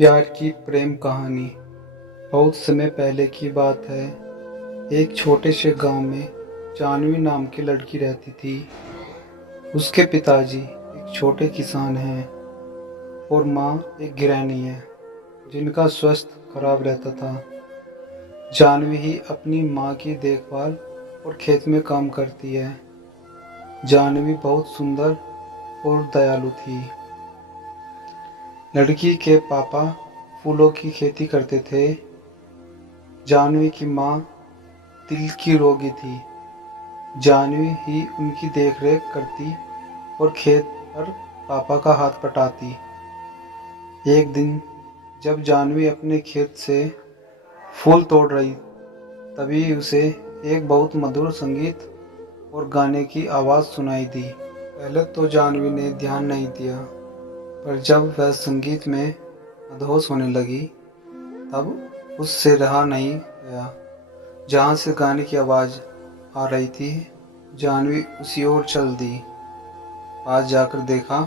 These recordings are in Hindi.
प्यार की प्रेम कहानी। बहुत समय पहले की बात है। एक छोटे से गांव में जानवी नाम की लड़की रहती थी। उसके पिताजी एक छोटे किसान हैं और माँ एक गृहिणी है जिनका स्वास्थ्य खराब रहता था। जानवी ही अपनी माँ की देखभाल और खेत में काम करती है। जानवी बहुत सुंदर और दयालु थी। लड़की के पापा फूलों की खेती करते थे। जानवी की माँ दिल की रोगी थी। जानवी ही उनकी देखरेख करती और खेत पर पापा का हाथ बटाती। एक दिन जब जानवी अपने खेत से फूल तोड़ रही तभी उसे एक बहुत मधुर संगीत और गाने की आवाज़ सुनाई दी। पहले तो जानवी ने ध्यान नहीं दिया, पर जब वह संगीत में मदहोश होने लगी तब उससे रहा नहीं गया। जहाँ से गाने की आवाज़ आ रही थी जानवी उसी ओर चल दी। पास जाकर देखा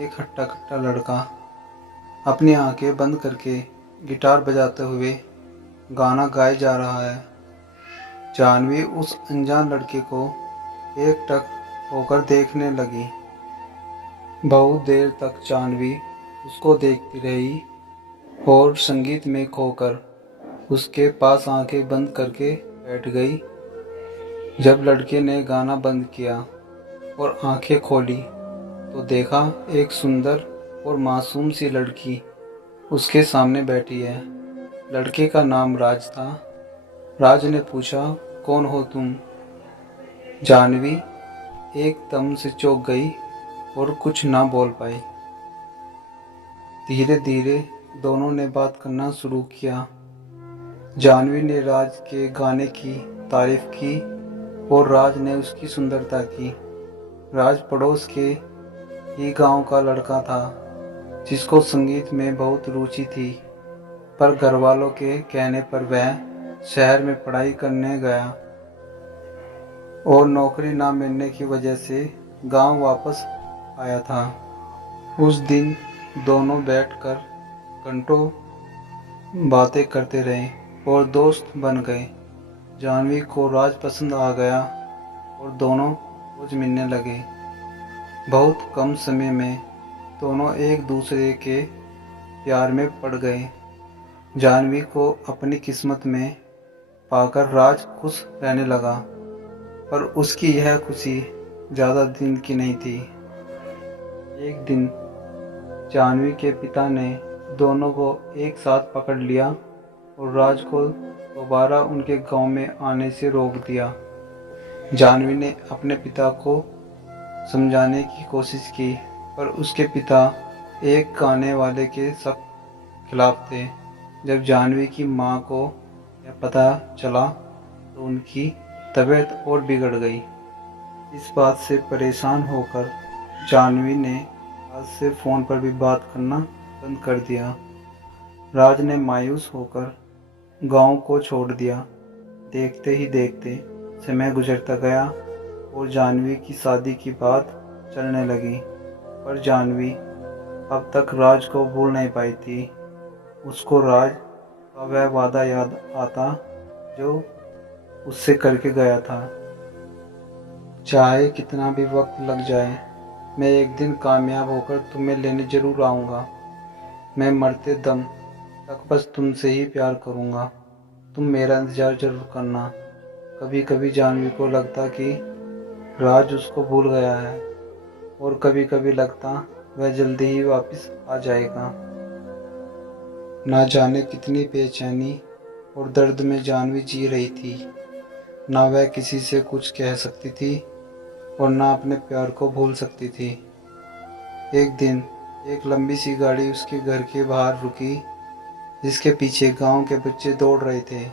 एक हट्टा कट्टा लड़का अपनी आंखें बंद करके गिटार बजाते हुए गाना गाए जा रहा है। जानवी उस अनजान लड़के को एकटक होकर देखने लगी। बहुत देर तक जानवी उसको देखती रही और संगीत में खोकर उसके पास आंखें बंद करके बैठ गई। जब लड़के ने गाना बंद किया और आंखें खोली तो देखा एक सुंदर और मासूम सी लड़की उसके सामने बैठी है। लड़के का नाम राज था। राज ने पूछा, कौन हो तुम? जानवी एकदम से चौंक गई और कुछ ना बोल पाई। धीरे धीरे दोनों ने बात करना शुरू किया। जानवी ने राज के गाने की तारीफ की और राज ने उसकी सुंदरता की। राज पड़ोस के ही गांव का लड़का था जिसको संगीत में बहुत रुचि थी, पर घर वालों के कहने पर वह शहर में पढ़ाई करने गया और नौकरी ना मिलने की वजह से गांव वापस आया था। उस दिन दोनों बैठकर घंटों बातें करते रहे और दोस्त बन गए। जानवी को राज पसंद आ गया और दोनों रोज मिलने लगे। बहुत कम समय में दोनों एक दूसरे के प्यार में पड़ गए। जानवी को अपनी किस्मत में पाकर राज खुश रहने लगा, पर उसकी यह खुशी ज़्यादा दिन की नहीं थी। एक दिन जानवी के पिता ने दोनों को एक साथ पकड़ लिया और राज को दोबारा उनके गांव में आने से रोक दिया। जानवी ने अपने पिता को समझाने की कोशिश की, पर उसके पिता एक गाने वाले के सख्त खिलाफ थे। जब जानवी की माँ को यह पता चला तो उनकी तबीयत और बिगड़ गई। इस बात से परेशान होकर जानवी ने राज से फ़ोन पर भी बात करना बंद कर दिया। राज ने मायूस होकर गांव को छोड़ दिया। देखते ही देखते समय गुजरता गया और जानवी की शादी की बात चलने लगी, पर जानवी अब तक राज को भूल नहीं पाई थी। उसको राज का वह वादा याद आता जो उससे करके गया था। चाहे कितना भी वक्त लग जाए, मैं एक दिन कामयाब होकर तुम्हें लेने जरूर आऊँगा। मैं मरते दम तक बस तुमसे ही प्यार करूँगा। तुम मेरा इंतज़ार जरूर करना। कभी कभी जानवी को लगता कि राज उसको भूल गया है और कभी कभी लगता वह जल्दी ही वापस आ जाएगा। ना जाने कितनी बेचैनी और दर्द में जानवी जी रही थी। ना वह किसी से कुछ कह सकती थी और ना अपने प्यार को भूल सकती थी। एक दिन एक लंबी सी गाड़ी उसके घर के बाहर रुकी, जिसके पीछे गांव के बच्चे दौड़ रहे थे।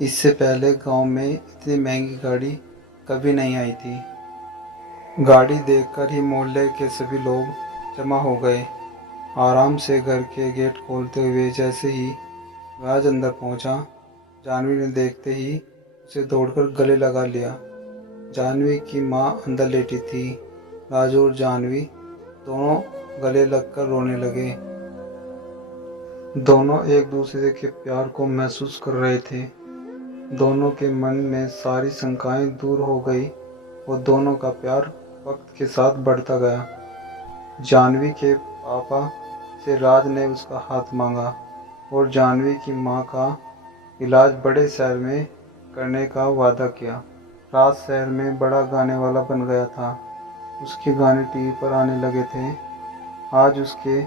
इससे पहले गांव में इतनी महंगी गाड़ी कभी नहीं आई थी। गाड़ी देखकर ही मोहल्ले के सभी लोग जमा हो गए। आराम से घर के गेट खोलते हुए जैसे ही राज अंदर पहुंचा, जानवी ने देखते ही उसे दौड़कर गले लगा लिया। जानवी की माँ अंदर लेटी थी। राज और जानवी दोनों गले लगकर रोने लगे। दोनों एक दूसरे के प्यार को महसूस कर रहे थे। दोनों के मन में सारी शंकाएं दूर हो गई और दोनों का प्यार वक्त के साथ बढ़ता गया। जानवी के पापा से राज ने उसका हाथ मांगा और जानवी की मां का इलाज बड़े शहर में करने का वादा किया। राज शहर में बड़ा गाने वाला बन गया था। उसके गाने टीवी पर आने लगे थे। आज उसके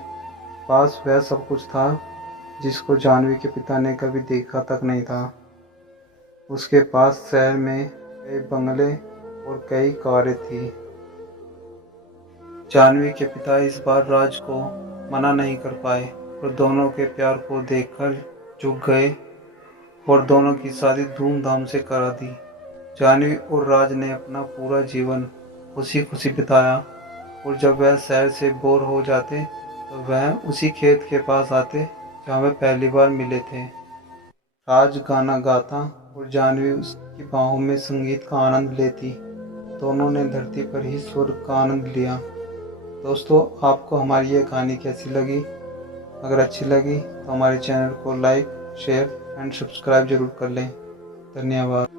पास वह सब कुछ था जिसको जानवी के पिता ने कभी देखा तक नहीं था। उसके पास शहर में कई बंगले और कई कारें थी। जानवी के पिता इस बार राज को मना नहीं कर पाए और दोनों के प्यार को देखकर झुक गए और दोनों की शादी धूमधाम से करा दी। जानवी और राज ने अपना पूरा जीवन खुशी खुशी बिताया और जब वह शहर से बोर हो जाते तो वह उसी खेत के पास आते जहाँ वह पहली बार मिले थे। राज गाना गाता और जानवी उसकी बाहों में संगीत का आनंद लेती। दोनों ने धरती पर ही स्वर्ग का आनंद लिया। दोस्तों, आपको हमारी ये कहानी कैसी लगी? अगर अच्छी लगी तो हमारे चैनल को लाइक, शेयर एंड सब्सक्राइब जरूर कर लें। धन्यवाद।